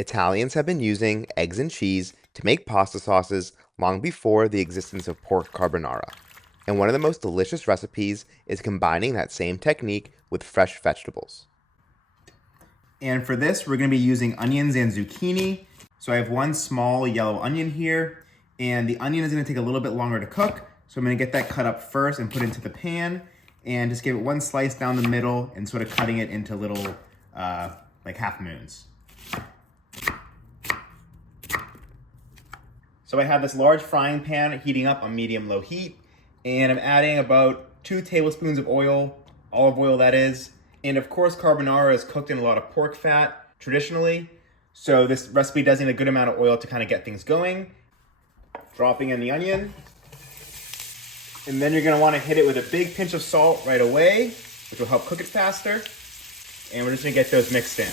Italians have been using eggs and cheese to make pasta sauces long before the existence of pork carbonara. And one of the most delicious recipes is combining that same technique with fresh vegetables. And for this, we're gonna be using onions and zucchini. So I have one small yellow onion here, and the onion is gonna take a little bit longer to cook. So I'm gonna get that cut up first and put it into the pan, and just give it one slice down the middle and sort of cutting it into little, like half moons. So I have this large frying pan heating up on medium-low heat, and I'm adding about 2 tablespoons of oil, olive oil that is. And of course, carbonara is cooked in a lot of pork fat traditionally. So this recipe does need a good amount of oil to kind of get things going. Dropping in the onion. And then you're gonna wanna hit it with a big pinch of salt right away, which will help cook it faster. And we're just gonna get those mixed in.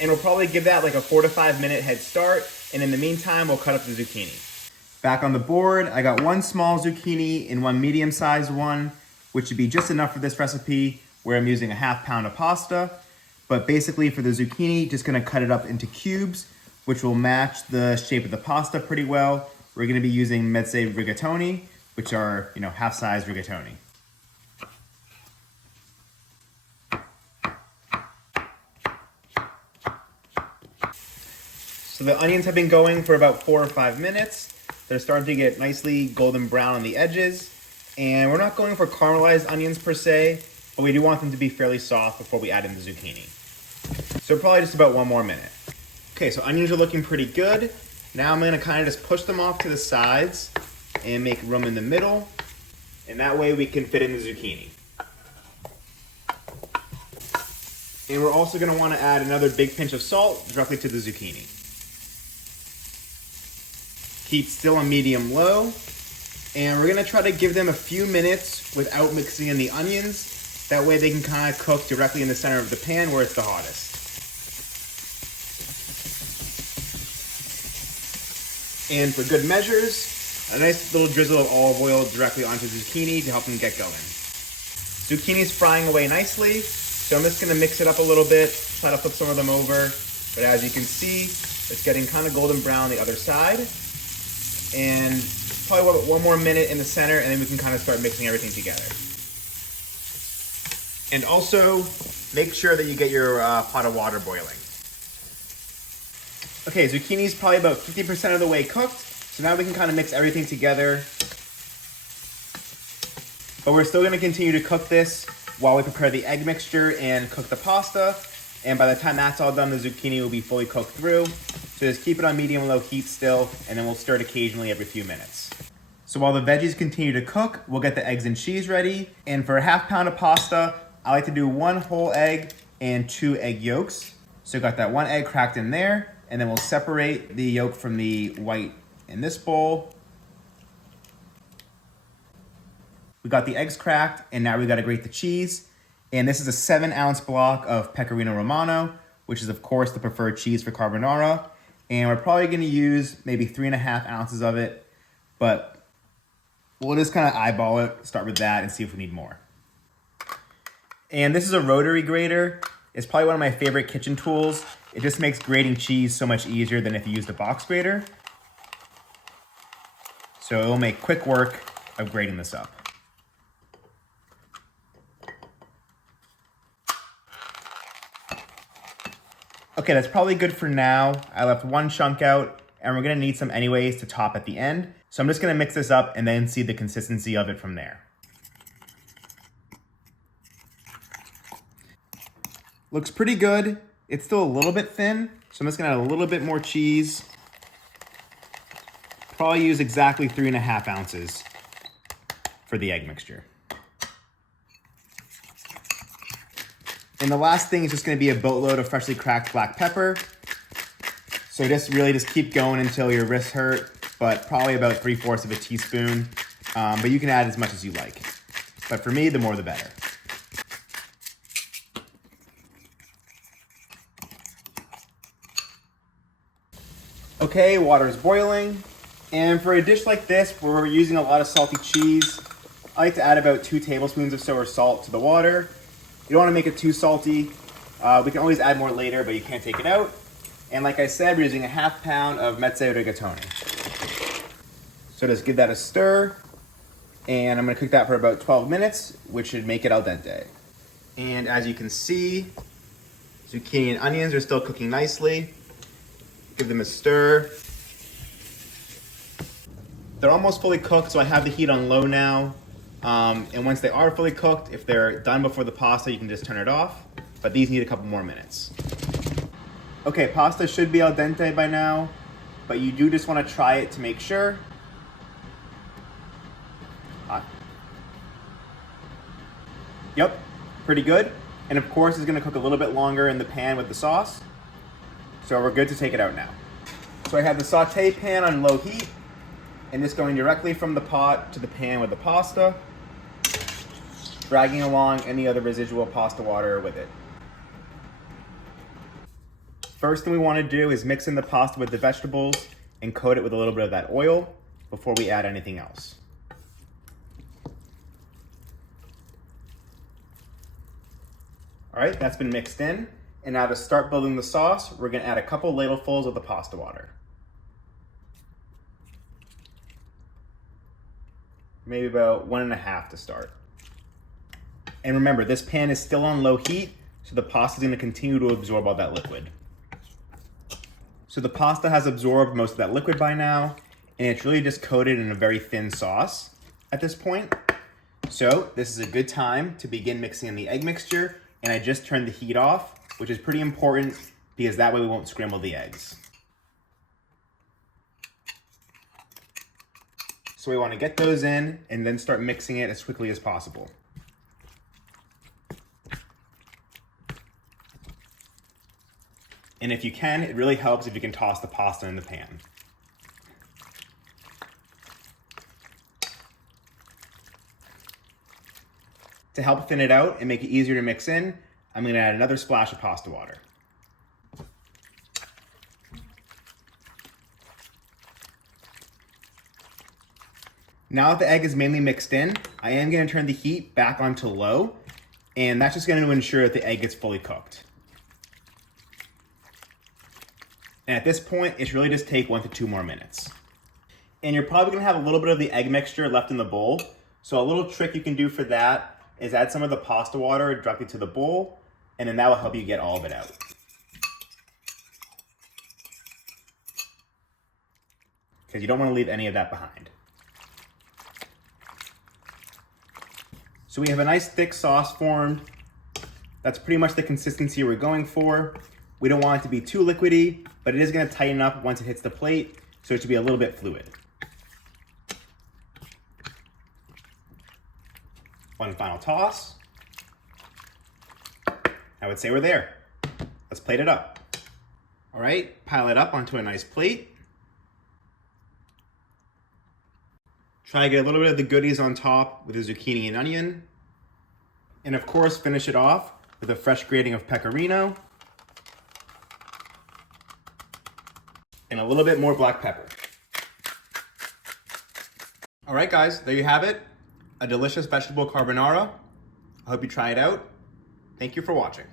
And we'll probably give that like a 4 to 5 minute head start. And in the meantime, we'll cut up the zucchini. Back on the board, I got one small zucchini and one medium-sized one, which should be just enough for this recipe where I'm using a half pound of pasta. But basically for the zucchini, just gonna cut it up into cubes, which will match the shape of the pasta pretty well. We're gonna be using Mezzi Rigatoni, which are, half-size rigatoni. So the onions have been going for about 4 or 5 minutes. They're starting to get nicely golden brown on the edges. And we're not going for caramelized onions per se, but we do want them to be fairly soft before we add in the zucchini. So probably just about 1 more minute. Okay, so onions are looking pretty good. Now I'm gonna kind of just push them off to the sides and make room in the middle. And that way we can fit in the zucchini. And we're also gonna wanna add another big pinch of salt directly to the zucchini. Keep still on medium-low. And we're gonna try to give them a few minutes without mixing in the onions. That way they can kind of cook directly in the center of the pan where it's the hottest. And for good measures, a nice little drizzle of olive oil directly onto the zucchini to help them get going. Zucchini's frying away nicely, so I'm just gonna mix it up a little bit, try to flip some of them over. But as you can see, it's getting kind of golden brown on the other side. And probably 1 more minute in the center, and then we can kind of start mixing everything together. And also, make sure that you get your pot of water boiling. Okay, zucchini's probably about 50% of the way cooked, so now we can kind of mix everything together. But we're still gonna continue to cook this while we prepare the egg mixture and cook the pasta. And by the time that's all done, the zucchini will be fully cooked through. So just keep it on medium-low heat still, and then we'll stir it occasionally every few minutes. So while the veggies continue to cook, we'll get the eggs and cheese ready. And for a half pound of pasta, I like to do 1 whole egg and 2 egg yolks. So got that 1 egg cracked in there, and then we'll separate the yolk from the white in this bowl. We got the eggs cracked, and now we gotta grate the cheese. And this is a 7-ounce block of Pecorino Romano, which is of course the preferred cheese for carbonara. And we're probably gonna use maybe 3.5 ounces of it, but we'll just kind of eyeball it, start with that, and see if we need more. And this is a rotary grater. It's probably one of my favorite kitchen tools. It just makes grating cheese so much easier than if you used a box grater. So it'll make quick work of grating this up. Okay, that's probably good for now. I left 1 chunk out, and we're gonna need some anyways to top at the end. So I'm just gonna mix this up and then see the consistency of it from there. Looks pretty good. It's still a little bit thin, so I'm just gonna add a little bit more cheese. Probably use exactly 3.5 ounces for the egg mixture. And the last thing is just gonna be a boatload of freshly cracked black pepper. So just keep going until your wrists hurt, but probably about 3/4 of a teaspoon. But you can add as much as you like. But for me, the more the better. Okay, water is boiling. And for a dish like this, where we're using a lot of salty cheese, I like to add about 2 tablespoons of sour salt to the water. You don't want to make it too salty. We can always add more later, but you can't take it out. And like I said, we're using a ½ pound of Mezzi Rigatoni. So just give that a stir. And I'm gonna cook that for about 12 minutes, which should make it al dente. And as you can see, zucchini and onions are still cooking nicely. Give them a stir. They're almost fully cooked, so I have the heat on low now. And once they are fully cooked, if they're done before the pasta, you can just turn it off. But these need a couple more minutes. Okay, pasta should be al dente by now, but you do just want to try it to make sure. Yep, pretty good. And of course, it's gonna cook a little bit longer in the pan with the sauce. So we're good to take it out now. So I have the saute pan on low heat, and it's going directly from the pot to the pan with the pasta, dragging along any other residual pasta water with it. First thing we wanna do is mix in the pasta with the vegetables and coat it with a little bit of that oil before we add anything else. All right, that's been mixed in. And now to start building the sauce, we're gonna add a couple ladlefuls of the pasta water. Maybe about 1½ to start. And remember, this pan is still on low heat, so the pasta is gonna continue to absorb all that liquid. So the pasta has absorbed most of that liquid by now, and it's really just coated in a very thin sauce at this point. So this is a good time to begin mixing in the egg mixture. And I just turned the heat off, which is pretty important because that way we won't scramble the eggs. So we want to get those in and then start mixing it as quickly as possible. And if you can, it really helps if you can toss the pasta in the pan. To help thin it out and make it easier to mix in, I'm gonna add another splash of pasta water. Now that the egg is mainly mixed in, I am gonna turn the heat back onto low, and that's just gonna ensure that the egg gets fully cooked. And at this point, it's really just take 1 to 2 more minutes. And you're probably gonna have a little bit of the egg mixture left in the bowl, so a little trick you can do for that is add some of the pasta water directly to the bowl, and then that will help you get all of it out. Because you don't want to leave any of that behind. So we have a nice thick sauce formed. That's pretty much the consistency we're going for. We don't want it to be too liquidy, but it is going to tighten up once it hits the plate, so it should be a little bit fluid. One final toss. I would say we're there. Let's plate it up. All right, pile it up onto a nice plate. Try to get a little bit of the goodies on top with the zucchini and onion. And of course, finish it off with a fresh grating of pecorino. And a little bit more black pepper. All right, guys, there you have it. A delicious vegetable carbonara. I hope you try it out. Thank you for watching.